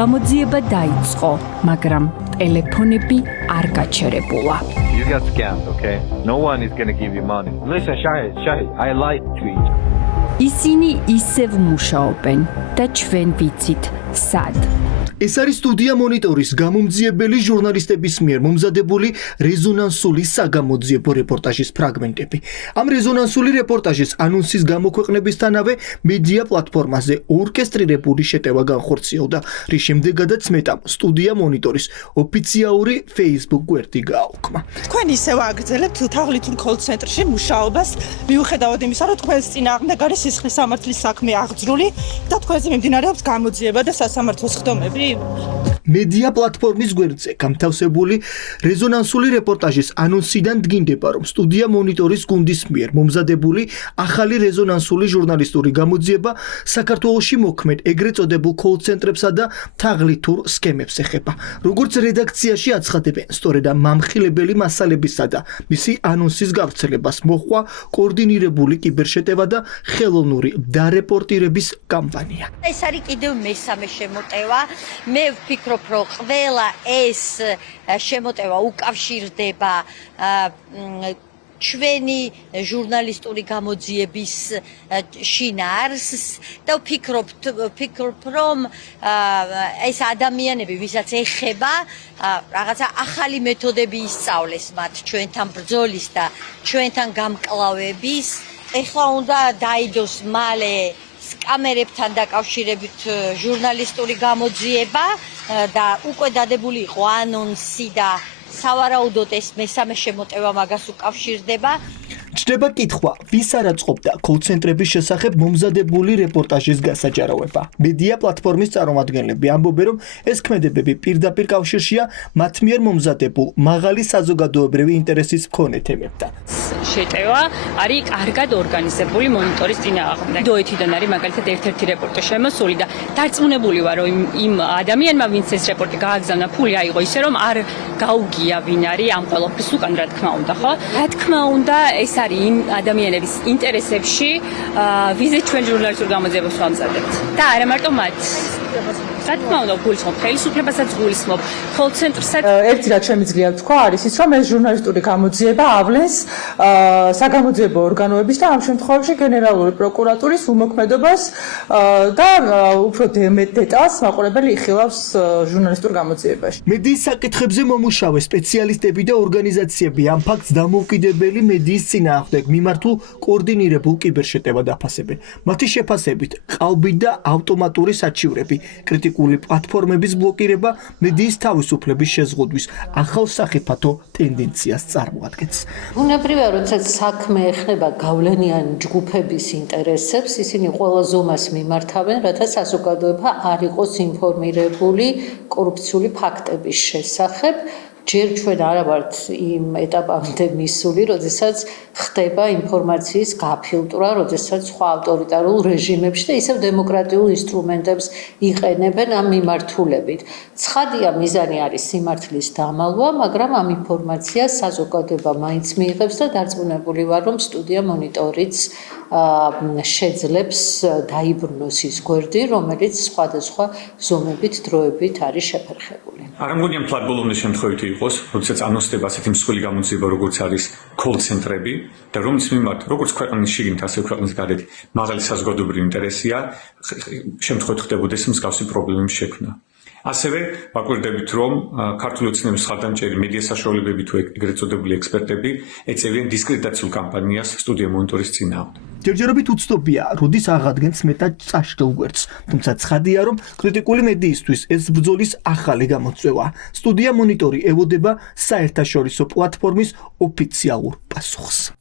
გამოძიება დაიწყო, მაგრამ ტელეფონები არ გაჩერებულა. You got scammed, okay? No one is going to give you money. Listen, Shahid, I lied to you. ისინი ისევ მუშაობენ და ჩვენ ვიცით სად. ეს არის სტუდია მონიტორის გამომძიებელი ჟურნალისტების მიერ მომზადებული რეზონანსული საგამოძიებო რეპორტაჟის ფრაგმენტები. ამ რეზონანსული რეპორტაჟის ანონსის გამოქვეყნებისთანავე მედია პლატფორმაზე ორკესტრირებული შეტევა განხორციელდა, რის შემდეგაც მეტამ სტუდია მონიტორის ოფიციალური Facebook გვერდი გააუქმა. თქვენ ისევ აგრძელებთ თაღლითურ კოლ-ცენტრში მუშაობას, მიუხედავად იმისა, რომ თქვენს წინააღმდეგ არის სისხლის სამართლის საქმე აღძრული და თქვენზე მიმდინარეობს გამოძიება და სასამართლო სხდომები. მედია პლატფორმის გვერდზე გამთავსებული რეზონანსული რეპორტაჟის ანონსიდან დგინდება, რომ სტუდია მონიტორის გუნდის მიერ მომზადებული ახალი რეზონანსული ჟურნალისტური გამოძიება საქართველოში მოქმედ ეგრეთ წოდებულ კოლ-ცენტრებსა და თაღლითურ სქემებს ეხება. როგორც რედაქციაში აცხადებენ, სწორედ ამ მამხილებელი მასალებისა და მისი ანონსის გავრცელებას მოჰყვა კოორდინირებული კიბერშეტევა და ხელოვნური დარეპორტირების კამპანია. ეს არის კიდევ მესამე შემოტევა. მე ვფიქრობ, რომ ყველა ეს შემოტევა უკავშირდება ჩვენი ჟურნალისტური გამოძიების შინაარსს და ვფიქრობ, რომ ეს ადამიანები, ვისაც ეხება, რაღაცა ახალი მეთოდები ისწავლეს მათ ჩვენთან ბრძოლის და ჩვენთან გამკლავების. ეხლა უნდა დაიდოს მალე კამერებთან დაკავშირებით ჟურნალისტური გამოძიება და უკვე დადებული იყო ანონსი და სავარაუდოდ ეს მესამე შემოტევა მაგას უკავშირდება. ჩნდება კითხვა, ვის არ აწყობდა კოლ-ცენტრების შესახებ მომზადებული რეპორტაჟის გასაჯარავება. მედია პლატფორმის წარმომადგენლები ამბობენ, რომ ეს ქმედებები პირდაპირ კავშირშია მათ მიერ მომზადებულ მაღალი საზოგადოებრივი ინტერესის მქონე თემებთან. შეტევა არის კარგად ორგანიზებული მონიტორის წინააღმდეგ. დოეთიდან არის მაგალითად ერთ-ერთი რეპორტი შემოსული და დარწმუნებული ვარ, რომ იმ ადამიანმა, ვინც ეს რეპორტი გააგზავნა, ფული აიღო ისე, რომ არ გაუგია ვინ არის ამ ყველაფრის უკან, რა თქმა უნდა, ხო? რა თქმა უნდა, ეს არის იმ ადამიანების ინტერესებში, ვიზეთ ჩვენ ჟურნალისტურ გამოძიებას ვამზადებთ. და არა მარტო მათ. რა თქმა უნდა, გულისხმობ ხელისუფლებასაც, გულისხმობ კოლ-ცენტრსაც. ერთი რაც შემიძლია ვთქვა არის ის, რომ ეს ჟურნალისტური გამოძიება ავლენს საგამოძიებო ორგანოების და ამ შემთხვევაში გენერალური პროკურატურის უმოქმედობას და უფრო დეტალს მაყურებელი იხილავს ჟურნალისტურ გამოძიებაში. მედიის საკითხებზე მომუშავე სპეციალისტები და ორგანიზაციები ამ ფაქტს დამოუკიდებელი მედიის წინააღმდეგ მიმართულ კოორდინირებულ კიბერშეტევად აფასებენ. მათი შეფასებით, ყალბი და ავტომატური საჩივრები, კრიტიკული პლატფორმების ბლოკირება მედიის თავისუფლების შეზღუდვის ახალ სახიფათო ტენდენციას წარმოადგენს. ბუნებრივია, როდესაც საქმე ეხება გავლენიან ჯგუფების ინტერესებს, ისინი ყველა ზომას მიმართავენ, რათა საზოგადოება არ იყოს ინფორმირებული კორუფციული ფაქტების შესახებ. ჯერ ჩვენ არა ვართ იმ ეტაპამდე მისული, როდესაც ხდება ინფორმაციის გაფილტრა, როდესაც სხვა ავტორიტარულ რეჟიმებში და ისევ დემოკრატიულ ინსტრუმენტებს იყენებენ ამ მიმართულებით. ცხადია, მიზანი არის სიმართლის დამალვა, მაგრამ ამ ინფორმაციას საზოგადოება მაინც მიიღებს და დარწმუნებული ვარ, რომ სტუდია მონიტორიც შეძლებს დაიბრუნოს ის გვერდი, რომელიც სხვადასხვა ზომებით, დროებით არის შეფერხებული. არ მგონია მთლად ბოლომდე შემთხვევითი იყოს, როდესაც ანონსდება ასეთი მსხვილი გამოძიება, როგორც არის კოლ-ცენტრები და რომლის მიმართ, როგორც ქვეყნის შიგნით, ასევე ქვეყნის გარეთ, მაღალი საზოგადოებრივი ინტერესია, შემთხვევით ხდებოდეს მსგავსი პრობლემის შექმნა. ასევე ვაკვირდებით, რომ ქართული ოცნების მხარდამჭერი მედია საშუალებები თუ ეგრეთ წოდებული ექსპერტები ეწევიან დისკრედიტაციულ კამპანიას სტუდია მონიტორის წინააღმდეგ. ჯერჯერობით უცნობია, როდის აღადგენს მეტად წაშლილ გვერდს, თუმცა ცხადია, რომ კრიტიკული მედიისთვის ეს ბრძოლის ახალი გამოწვევა. სტუდია მონიტორი ელოდება საერთაშორისო პლატფორმის ოფიციალურ პასუხს.